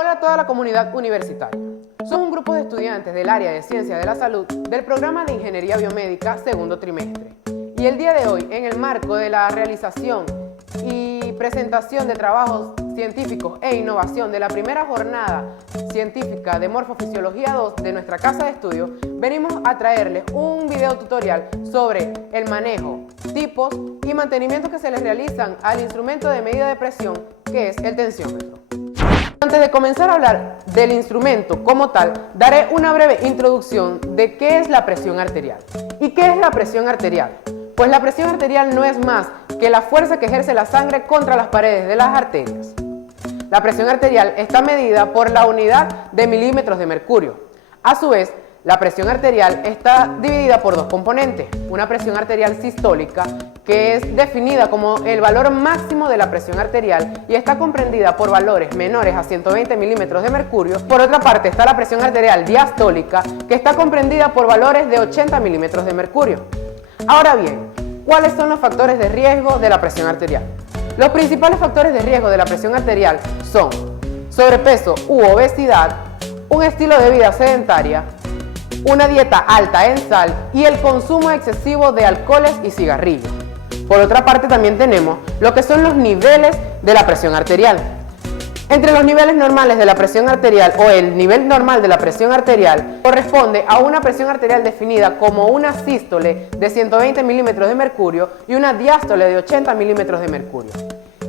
Hola a toda la comunidad universitaria. Somos un grupo de estudiantes del área de Ciencias de la Salud del programa de Ingeniería Biomédica segundo trimestre. Y el día de hoy, en el marco de la realización y presentación de trabajos científicos e innovación de la primera jornada científica de Morfofisiología 2 de nuestra casa de estudio, venimos a traerles un video tutorial sobre el manejo, tipos y mantenimiento que se les realizan al instrumento de medida de presión que es el tensiómetro. Antes de comenzar a hablar del instrumento como tal, daré una breve introducción de qué es la presión arterial. ¿Y qué es la presión arterial? Pues la presión arterial no es más que la fuerza que ejerce la sangre contra las paredes de las arterias. La presión arterial está medida por la unidad de milímetros de mercurio. A su vez, la presión arterial está dividida por dos componentes. Una presión arterial sistólica, que es definida como el valor máximo de la presión arterial y está comprendida por valores menores a 120 milímetros de mercurio. Por otra parte está la presión arterial diastólica, que está comprendida por valores de 80 milímetros de mercurio. Ahora bien, ¿cuáles son los factores de riesgo de la presión arterial? Los principales factores de riesgo de la presión arterial son sobrepeso u obesidad, un estilo de vida sedentaria, una dieta alta en sal y el consumo excesivo de alcoholes y cigarrillos. Por otra parte también tenemos lo que son los niveles de la presión arterial. Entre los niveles normales de la presión arterial o el nivel normal de la presión arterial corresponde a una presión arterial definida como una sístole de 120 milímetros de mercurio y una diástole de 80 milímetros de mercurio.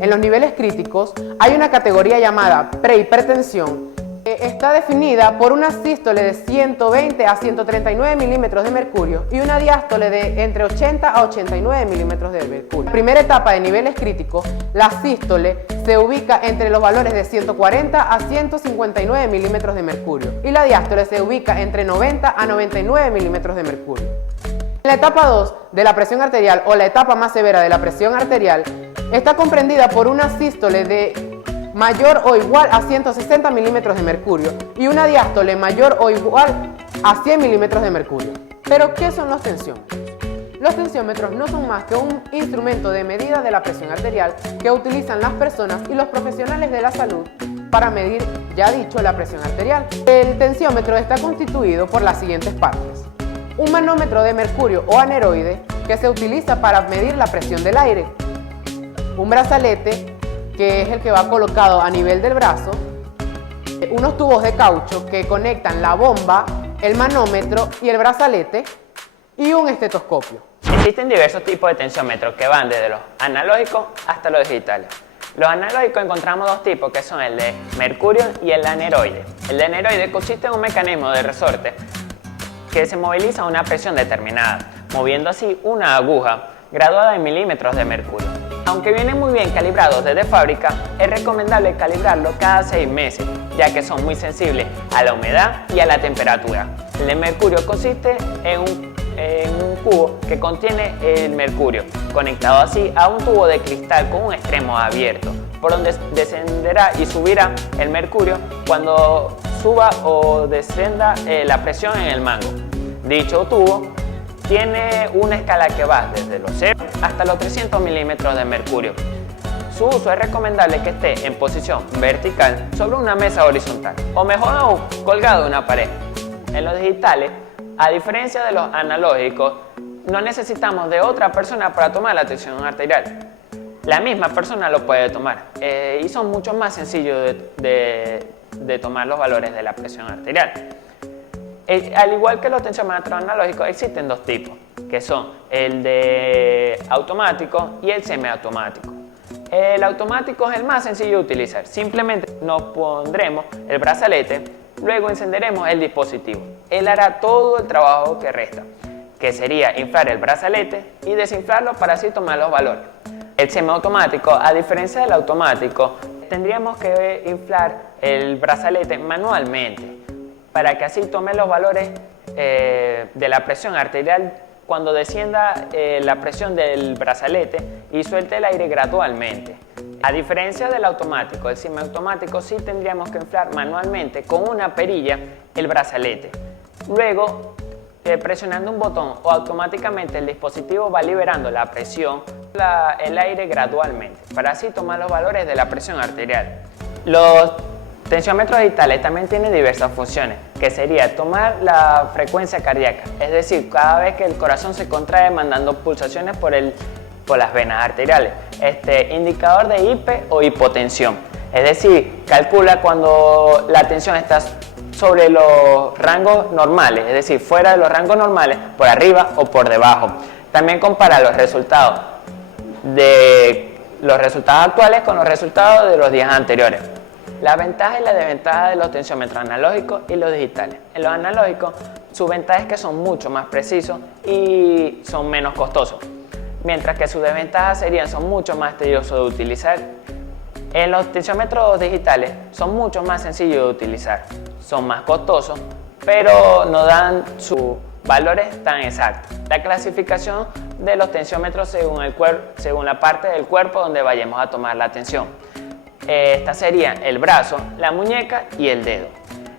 En los niveles críticos hay una categoría llamada prehipertensión que está definida por una sístole de 120 a 139 milímetros de mercurio y una diástole de entre 80 a 89 milímetros de mercurio. En la primera etapa de niveles críticos, la sístole se ubica entre los valores de 140 a 159 milímetros de mercurio y la diástole se ubica entre 90 a 99 milímetros de mercurio. En la etapa 2 de la presión arterial o la etapa más severa de la presión arterial está comprendida por una sístole de mayor o igual a 160 milímetros de mercurio y una diástole mayor o igual a 100 milímetros de mercurio. ¿Pero qué son los tensiómetros? Los tensiómetros no son más que un instrumento de medida de la presión arterial que utilizan las personas y los profesionales de la salud para medir, ya dicho, la presión arterial. El tensiómetro está constituido por las siguientes partes. Un manómetro de mercurio o aneroide que se utiliza para medir la presión del aire. Un brazalete que es el que va colocado a nivel del brazo, unos tubos de caucho que conectan la bomba, el manómetro y el brazalete y un estetoscopio. Existen diversos tipos de tensiómetros que van desde los analógicos hasta los digitales. Los analógicos encontramos dos tipos que son el de mercurio y el aneroide. El de aneroide consiste en un mecanismo de resorte que se moviliza a una presión determinada, moviendo así una aguja graduada en milímetros de mercurio. Aunque vienen muy bien calibrados desde fábrica, es recomendable calibrarlo cada 6 meses, ya que son muy sensibles a la humedad y a la temperatura. El de mercurio consiste en un cubo que contiene el mercurio, conectado así a un tubo de cristal con un extremo abierto, por donde descenderá y subirá el mercurio cuando suba o descienda la presión en el mango. Dicho tubo tiene una escala que va desde los 0 hasta los 300 milímetros de mercurio. Su uso es recomendable que esté en posición vertical sobre una mesa horizontal o mejor aún colgado de una pared. En los digitales, a diferencia de los analógicos, no necesitamos de otra persona para tomar la tensión arterial. La misma persona lo puede tomar y son mucho más sencillos de tomar los valores de la presión arterial. Al igual que los tensiómetros analógicos, existen dos tipos, que son el de automático y el semiautomático. El automático es el más sencillo de utilizar. Simplemente nos pondremos el brazalete, luego encenderemos el dispositivo. Él hará todo el trabajo que resta, que sería inflar el brazalete y desinflarlo para así tomar los valores. El semiautomático, a diferencia del automático, tendríamos que inflar el brazalete manualmente, para que así tome los valores de la presión arterial cuando descienda la presión del brazalete y suelte el aire gradualmente. A diferencia del automático, el semiautomático sí tendríamos que inflar manualmente con una perilla el brazalete. Luego, presionando un botón o automáticamente el dispositivo va liberando la presión, el aire gradualmente, para así tomar los valores de la presión arterial. Los Tensiómetros digitales también tienen diversas funciones, que sería tomar la frecuencia cardíaca, es decir, cada vez que el corazón se contrae mandando pulsaciones por las venas arteriales. Indicador de hiper o hipotensión, es decir, calcula cuando la tensión está sobre los rangos normales, es decir, fuera de los rangos normales, por arriba o por debajo. También compara los resultados actuales con los resultados de los días anteriores. La ventaja y la desventaja de los tensiómetros analógicos y los digitales. En los analógicos, su ventaja es que son mucho más precisos y son menos costosos, mientras que su desventaja son mucho más tediosos de utilizar. En los tensiómetros digitales son mucho más sencillos de utilizar, son más costosos, pero no dan sus valores tan exactos. La clasificación de los tensiómetros según la parte del cuerpo donde vayamos a tomar la tensión. Esta sería el brazo, la muñeca y el dedo.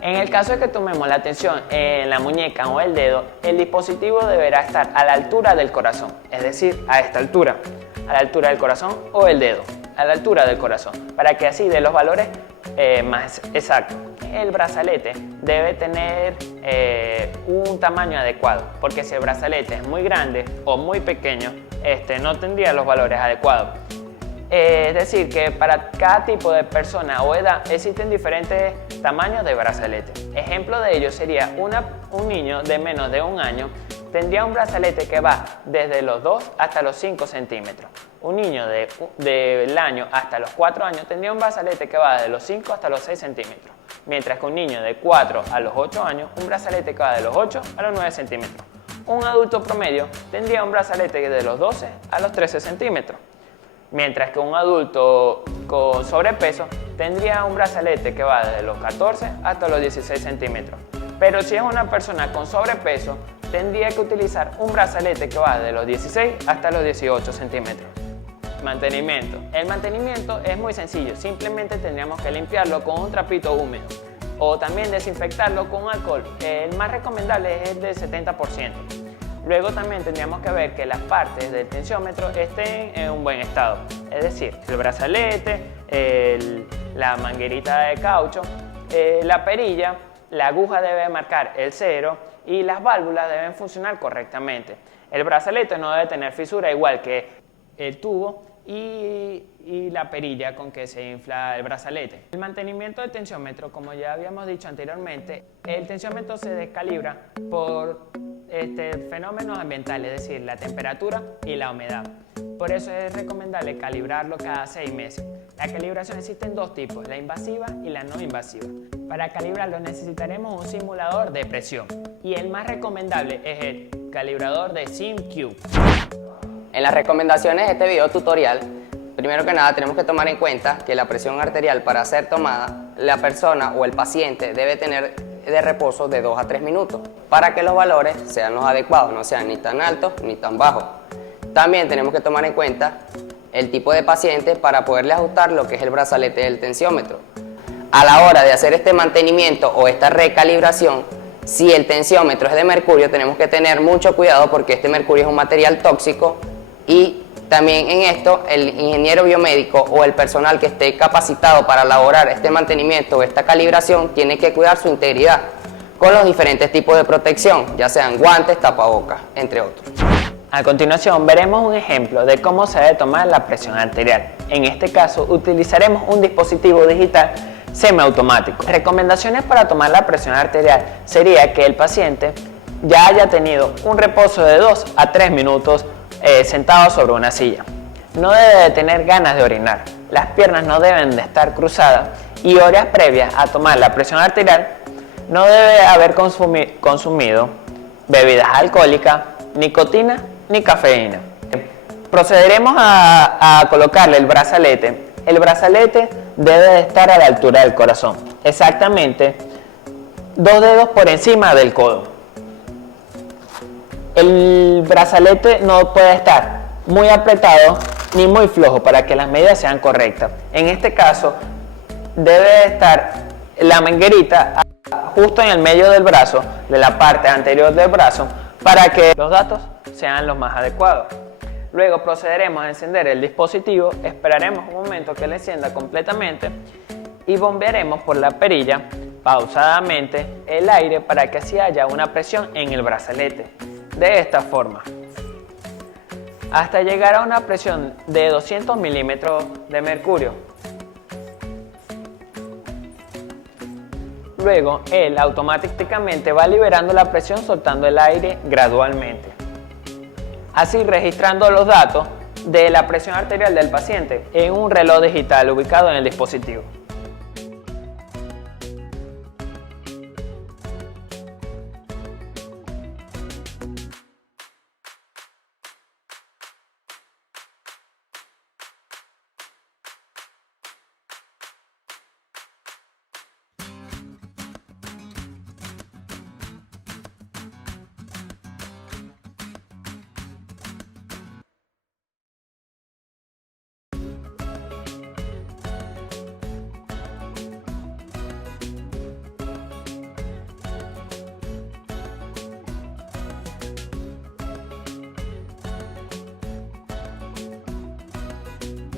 En el caso de que tomemos la tensión en la muñeca o el dedo, el dispositivo deberá estar a la altura del corazón, es decir, a esta altura, a la altura del corazón, o el dedo, a la altura del corazón, para que así dé los valores más exactos. El brazalete debe tener un tamaño adecuado, porque si el brazalete es muy grande o muy pequeño, no tendría los valores adecuados. Es decir, que para cada tipo de persona o edad existen diferentes tamaños de brazalete. Ejemplo de ello sería un niño de menos de 1 año tendría un brazalete que va desde los 2 hasta los 5 centímetros. Un niño del año hasta los 4 años tendría un brazalete que va desde los 5 hasta los 6 centímetros. Mientras que un niño de 4 a los 8 años, un brazalete que va de los 8 a los 9 centímetros. Un adulto promedio tendría un brazalete de los 12 a los 13 centímetros. Mientras que un adulto con sobrepeso tendría un brazalete que va desde los 14 hasta los 16 centímetros. Pero si es una persona con sobrepeso, tendría que utilizar un brazalete que va desde los 16 hasta los 18 centímetros. Mantenimiento. El mantenimiento es muy sencillo, simplemente tendríamos que limpiarlo con un trapito húmedo o también desinfectarlo con alcohol. El más recomendable es el del 70%. Luego también tendríamos que ver que las partes del tensiómetro estén en un buen estado, es decir, el brazalete, la manguerita de caucho, la perilla, la aguja debe marcar el 0 y las válvulas deben funcionar correctamente. El brazalete no debe tener fisura igual que el tubo y la perilla con que se infla el brazalete. El mantenimiento del tensiómetro, como ya habíamos dicho anteriormente, el tensiómetro se descalibra por fenómenos ambientales, es decir, la temperatura y la humedad. Por eso es recomendable calibrarlo cada 6 meses. La calibración existen 2 tipos, la invasiva y la no invasiva. Para calibrarlo necesitaremos un simulador de presión y el más recomendable es el calibrador de SimCube. En las recomendaciones de este video tutorial, primero que nada tenemos que tomar en cuenta que la presión arterial para ser tomada, la persona o el paciente debe tener de reposo de 2 a 3 minutos para que los valores sean los adecuados, no sean ni tan altos ni tan bajos. También tenemos que tomar en cuenta el tipo de paciente para poderle ajustar lo que es el brazalete del tensiómetro. A la hora de hacer este mantenimiento o esta recalibración, si el tensiómetro es de mercurio, tenemos que tener mucho cuidado porque este mercurio es un material tóxico y también en esto el ingeniero biomédico o el personal que esté capacitado para elaborar este mantenimiento o esta calibración tiene que cuidar su integridad con los diferentes tipos de protección, ya sean guantes, tapabocas, entre otros. A continuación veremos un ejemplo de cómo se debe tomar la presión arterial. En este caso utilizaremos un dispositivo digital semiautomático. Recomendaciones para tomar la presión arterial sería que el paciente ya haya tenido un reposo de 2 a 3 minutos sentado sobre una silla. No debe de tener ganas de orinar, las piernas no deben de estar cruzadas y horas previas a tomar la presión arterial no debe haber consumido bebidas alcohólicas, nicotina ni cafeína. Procederemos a colocarle el brazalete. El brazalete debe de estar a la altura del corazón, exactamente 2 dedos por encima del codo. El brazalete no puede estar muy apretado ni muy flojo para que las medidas sean correctas. En este caso debe estar la manguerita justo en el medio del brazo, de la parte anterior del brazo, para que los datos sean los más adecuados. Luego procederemos a encender el dispositivo, esperaremos un momento que le encienda completamente y bombearemos por la perilla pausadamente el aire para que así haya una presión en el brazalete. De esta forma, hasta llegar a una presión de 200 milímetros de mercurio. Luego, él automáticamente va liberando la presión soltando el aire gradualmente. Así registrando los datos de la presión arterial del paciente en un reloj digital ubicado en el dispositivo.